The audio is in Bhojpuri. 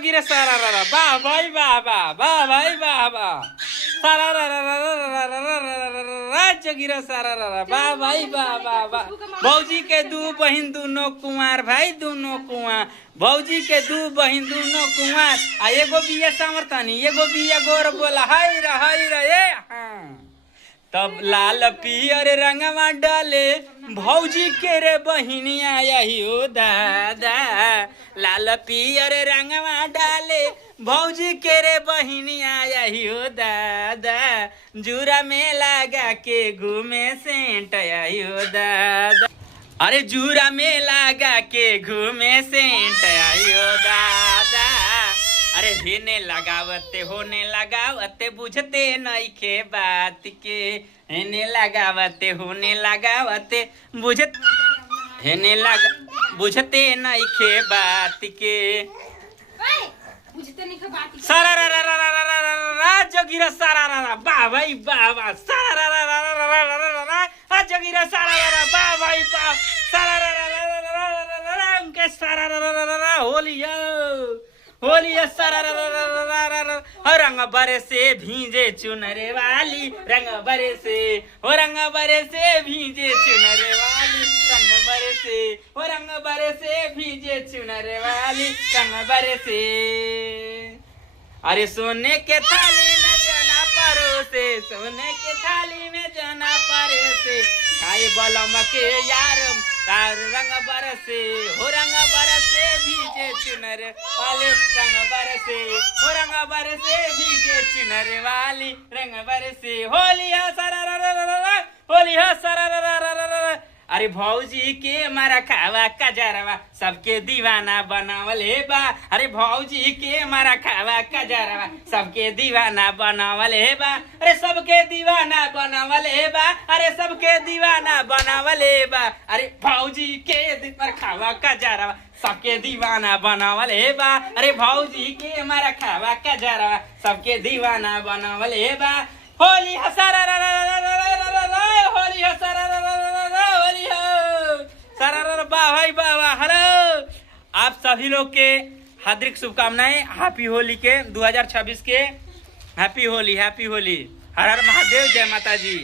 जोगिरा सारा रा रा वाह भाई वाह वाह वाह भाई वाह वाह सारा रा रा रा रा रा रा जोगिरा सारा रा रा वाह भाई वाह वाह वाह। भौजी के दू बहिन दोनों कुंवार भाई दोनों कुंवार भौजी के दू बहिन दोनों कुंवार आ एगो बिया समर्थनी एगो बिया गोर बोला हाय रे ए हाँ। तब लाल पियर रंगवा डाले भौजी के रे बहिनिया यही हो दादा लाल पियर रंगवा डाले भौजी के रे बहिनिया यही हो दादा जूरा में लगा के घूमे सेंट यही हो दादा अरे जूरा में लगा के घूमे सेंट यही हो दादा अरे हेने लगावते होने लगावते बुझते नइखे बात के हेने लगावते होने लगावते बुझते नइखे बात के सारा रा रा रा रा रा रा रा जोगिरा सारा रा रा वाह भाई वाह वाह सारा रा रा रा रा रा रा रा रा जोगिरा सारा रा रा वाह भाई वाह सारा रा रा रा रा रा रा उनके सारा रा रा रा रा होली सारा रा रा रा रा रा रंग बरे से भींजे चुनरे वाली रंग बरे से हो रंग बरे से भींजे चुनरे वाली रंग बरे से हो रंग बरे से भींजे चुनरे वाली रंग बरे से अरे सोने के थाली में जना परोसे सोने के थाली में जना परोसे खाए बलम के यार तार रंग बरसे हो रंग बरसे भीजे चुनर वाली रंग बरसे हो रंग बरसे भीजे चुनर वाली रंग बरसे होली सारा रा रा रा रा होली सारा रा रा रा रा अरे भौजी के मारा खावा कजरवा सबके दीवाना बनावल हे बा अरे भौजी के मारा खावा कजरवा सबके दीवाना बनावल हे बा अरे सबके दीवाना बनावल हे बा अरे सबके दीवाना बनावल हे बा अरे भौजी के मारा खावा कजरवा सबके दीवाना बनावल हे बा अरे भौजी के मारा खावा कजरवा सबके दीवाना बनावल हे बा होली हसारा रा रा रा रा रा होली हसारा रा रा भाई बाबा हेलो आप सभी लोग के हार्दिक शुभकामनाएं हैप्पी होली के 2026 के हैप्पी होली हर हर महादेव जय माता जी।